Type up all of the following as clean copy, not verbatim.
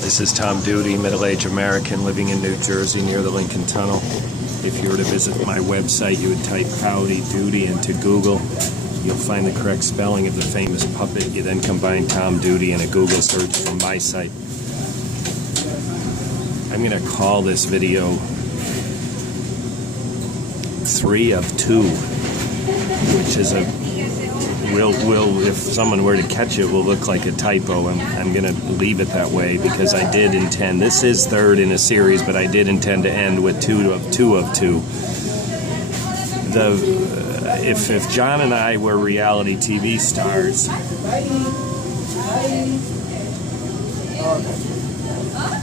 This is Tom Duty, middle-aged American living in New Jersey near the Lincoln Tunnel. If you were to visit my website, you would type Howdy Doody into Google. You'll find the correct spelling of the famous puppet. You then combine Tom Duty in a Google search from my site. I'm going to call this video 3 of 2, which is if someone were to catch it, will look like a typo. I'm going to leave it that way because I did intend, this is third in a series, but I did intend to end with 2 of 2. If John and I were reality TV stars,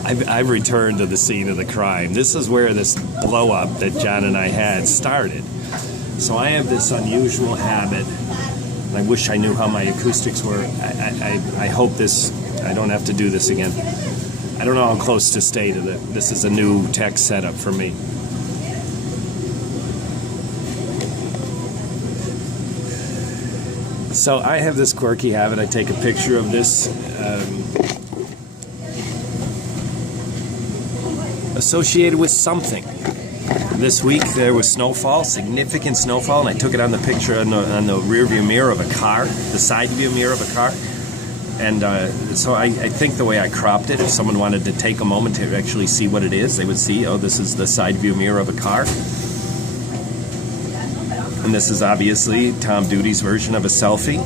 I've returned to the scene of the crime. This is where this blow up that John and I had started. So I have this unusual habit. I wish I knew how my acoustics were. I hope I don't have to do this again. I don't know how close to stay to it. This is a new tech setup for me. So I have this quirky habit. I take a picture of this associated with something. This week there was snowfall, significant snowfall, and I took it on the picture on the rear view mirror of a car, the side view mirror of a car. And so I think the way I cropped it, if someone wanted to take a moment to actually see what it is, they would see, oh, this is the side view mirror of a car. And this is obviously Tom Duty's version of a selfie.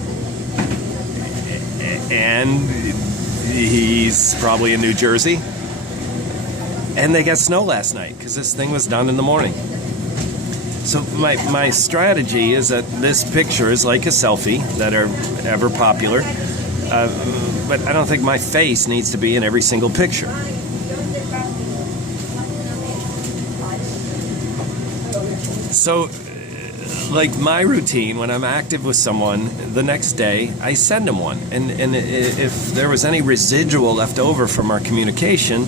And he's probably in New Jersey. And they got snow last night because this thing was done in the morning. So my strategy is that this picture is like a selfie that are ever popular. But I don't think my face needs to be in every single picture. So, like my routine, when I'm active with someone, the next day I send them one. And if there was any residual left over from our communication,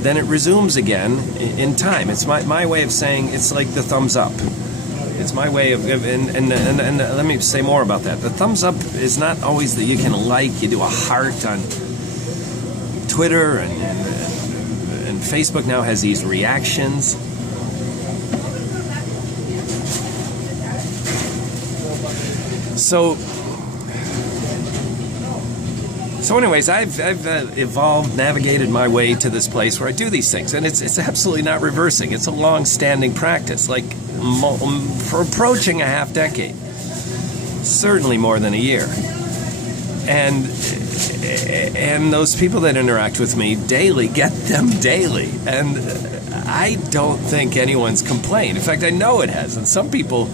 then it resumes again in time. It's my way of saying it's like the thumbs up. It's my way of, and let me say more about that. The thumbs up is not always that you can like, you do a heart on Twitter, and Facebook now has these reactions. So anyways, I've evolved, navigated my way to this place where I do these things, and it's absolutely not reversing. It's a long-standing practice, like for approaching a half decade, certainly more than a year. And those people that interact with me daily get them daily, and I don't think anyone's complained. In fact, I know it has, and some people.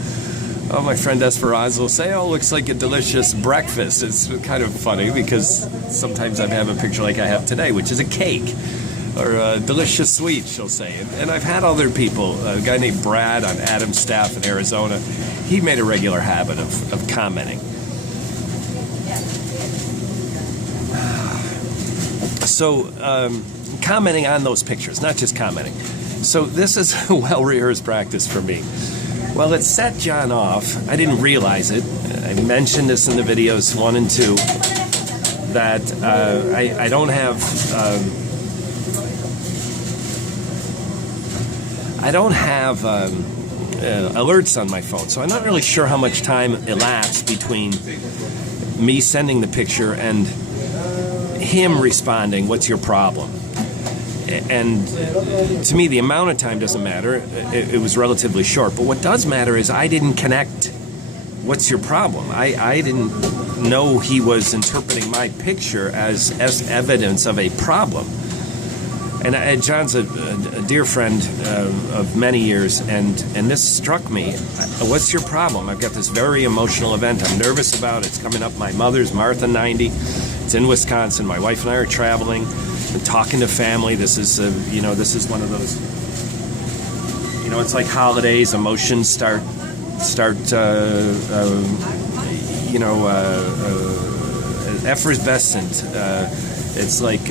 Oh, my friend Esperanza will say, oh, looks like a delicious breakfast. It's kind of funny because sometimes I have a picture like I have today, which is a cake or a delicious sweet, she'll say. And I've had other people, a guy named Brad on Adam's staff in Arizona, he made a regular habit of commenting. So, commenting on those pictures, not just commenting. So this is a well-rehearsed practice for me. Well, it set John off. I didn't realize it. I mentioned this in the videos 1 and 2 that I don't have alerts on my phone, so I'm not really sure how much time elapsed between me sending the picture and him responding, "What's your problem?" And to me, the amount of time doesn't matter. It was relatively short. But what does matter is I didn't connect, what's your problem? I didn't know he was interpreting my picture as evidence of a problem. And John's a dear friend of many years, and this struck me. What's your problem? I've got this very emotional event I'm nervous about. It's coming up, my mother's Martha90. It's in Wisconsin. My wife and I are traveling. Talking to family. This is this is one of those, it's like holidays, emotions start effervescent. It's like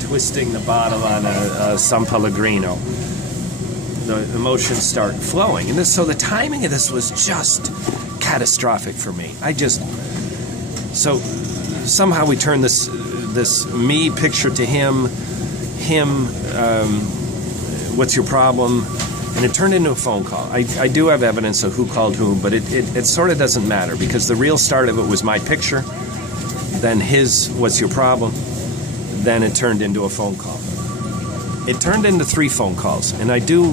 twisting the bottle on a San Pellegrino. The emotions start flowing, and so the timing of this was just catastrophic for me. So somehow we turned this me picture to him him, what's your problem? And it turned into a phone call. I do have evidence of who called whom, but it sort of doesn't matter, because the real start of it was my picture, then his what's your problem, then it turned into a phone call. It turned into 3 phone calls, and I know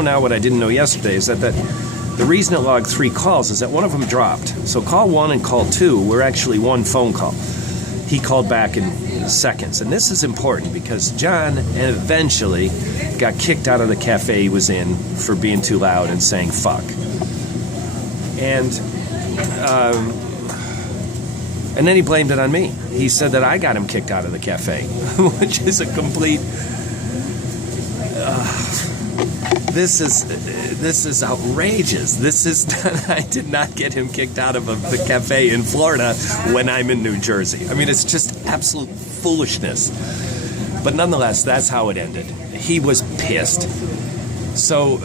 now what I didn't know yesterday, is that the reason it logged 3 calls is that one of them dropped. So call 1 and call 2 were actually one phone call. He called back in seconds. And this is important because John eventually got kicked out of the cafe he was in for being too loud and saying fuck. And then he blamed it on me. He said that I got him kicked out of the cafe, which is a complete... This is outrageous. I did not get him kicked out of the cafe in Florida when I'm in New Jersey. I mean, it's just absolute foolishness. But nonetheless, that's how it ended. He was pissed. So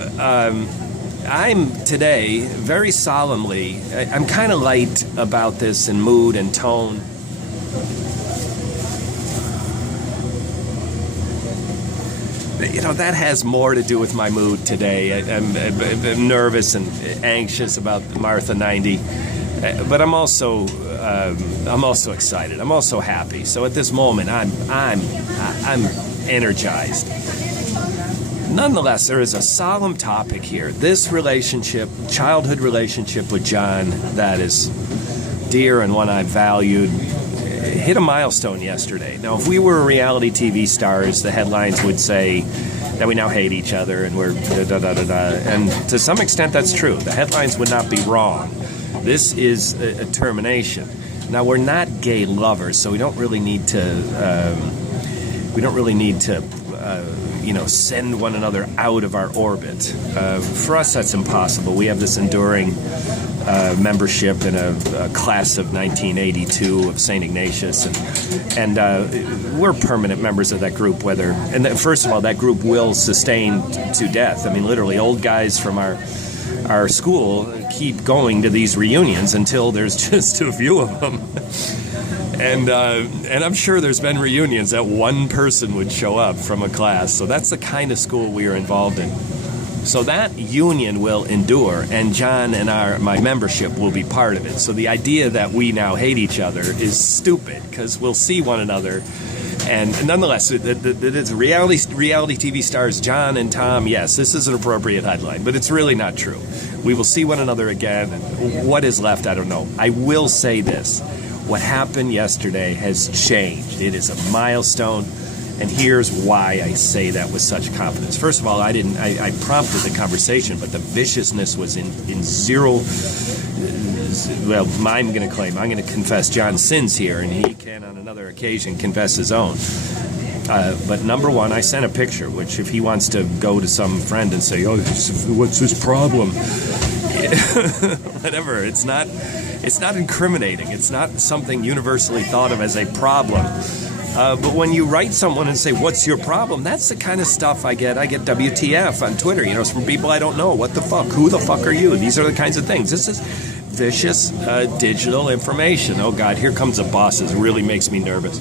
I'm today, very solemnly, I'm kind of light about this in mood and tone. You know, that has more to do with my mood today. I'm nervous and anxious about Martha90, but I'm also excited. I'm also happy. So at this moment, I'm energized. Nonetheless, there is a solemn topic here. This relationship, childhood relationship with John, that is dear and one I valued, hit a milestone yesterday. Now, if we were reality TV stars, the headlines would say that we now hate each other and we're da-da-da-da-da. And to some extent, that's true. The headlines would not be wrong. This is a termination. Now, we're not gay lovers, so we don't really need to send one another out of our orbit. For us, that's impossible. We have this enduring membership in a class of 1982 of St. Ignatius, and we're permanent members of that group. First of all, that group will sustain to death. I mean, literally, old guys from our school keep going to these reunions until there's just a few of them. And I'm sure there's been reunions that one person would show up from a class. So that's the kind of school we are involved in. So that union will endure, and John and my membership will be part of it. So the idea that we now hate each other is stupid, because we'll see one another. And nonetheless, the reality TV stars John and Tom, yes, this is an appropriate headline, but it's really not true. We will see one another again, and what is left, I don't know. I will say this. What happened yesterday has changed. It is a milestone. And here's why I say that with such confidence. First of all, I prompted the conversation, but the viciousness was in zero. Well, I'm going to confess John's sins here, and he can on another occasion confess his own. But number one, I sent a picture, which if he wants to go to some friend and say, oh, what's his problem? Whatever, it's not incriminating. It's not something universally thought of as a problem. But when you write someone and say, what's your problem? That's the kind of stuff I get. I get WTF on Twitter, from people I don't know. What the fuck? Who the fuck are you? These are the kinds of things. This is vicious digital information. Oh, God, here comes a boss. This really makes me nervous.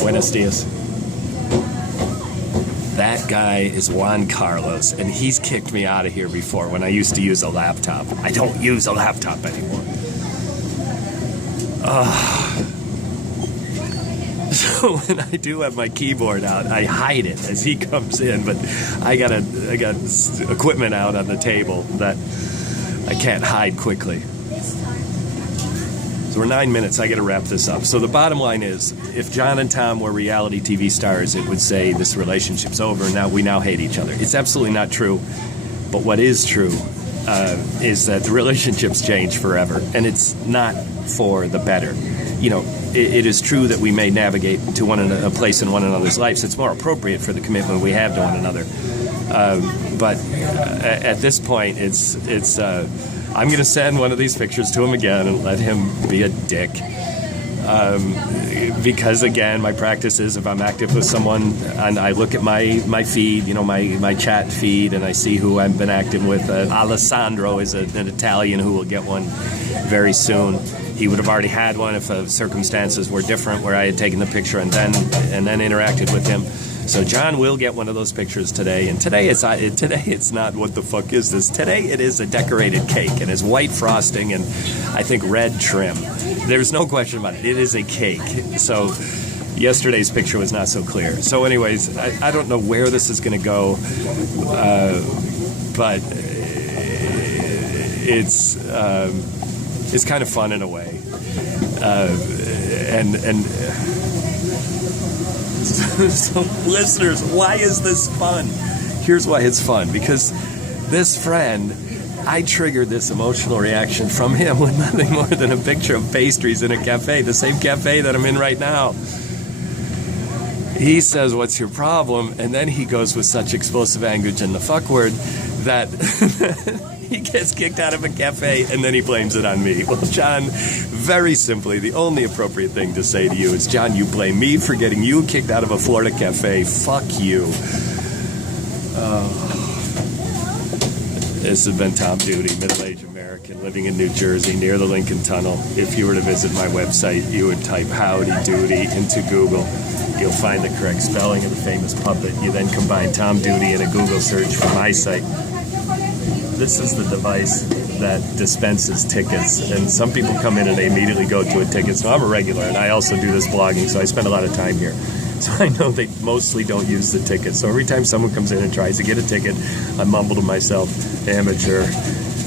Buenos dias. That guy is Juan Carlos, and he's kicked me out of here before when I used to use a laptop. I don't use a laptop anymore. So when I do have my keyboard out, I hide it as he comes in, but I got equipment out on the table that I can't hide quickly. So we're 9 minutes. I got to wrap this up. So the bottom line is, if John and Tom were reality TV stars, it would say this relationship's over. We now hate each other. It's absolutely not true. But what is true is that the relationship's changed forever, and it's not for the better. It is true that we may navigate to a place in one another's lives that's more appropriate for the commitment we have to one another. But at this point, I'm going to send one of these pictures to him again and let him be a dick. Because again, my practice is if I'm active with someone and I look at my feed, my chat feed, and I see who I've been active with. Alessandro is an Italian who will get one very soon. He would have already had one if circumstances were different, where I had taken the picture and then interacted with him. So John will get one of those pictures today. And today it's not what the fuck is this. Today it is a decorated cake and it's white frosting and I think red trim. There's no question about it. It is a cake. So yesterday's picture was not so clear. So anyways, I don't know where this is going to go, but it's kind of fun in a way. So listeners, why is this fun? Here's why it's fun. Because this friend, I triggered this emotional reaction from him with nothing more than a picture of pastries in a cafe, the same cafe that I'm in right now. He says, "What's your problem?" And then he goes with such explosive language and the fuck word that he gets kicked out of a cafe and then he blames it on me. Well, John, very simply, the only appropriate thing to say to you is, John, you blame me for getting you kicked out of a Florida cafe. Fuck you. This has been Tom Duty, middle-aged American living in New Jersey near the Lincoln Tunnel. If you were to visit my website, you would type Howdy Doody into Google. You'll find the correct spelling of the famous puppet. You then combine Tom Duty in a Google search for my site. This is the device that dispenses tickets, and some people come in and they immediately go to a ticket. So I'm a regular, and I also do this blogging, so I spend a lot of time here. So I know they mostly don't use the ticket. So every time someone comes in and tries to get a ticket, I mumble to myself, amateur.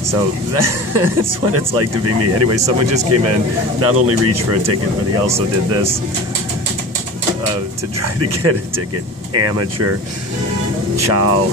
So that's what it's like to be me. Anyway, someone just came in, not only reached for a ticket, but he also did this to try to get a ticket. Amateur. Ciao.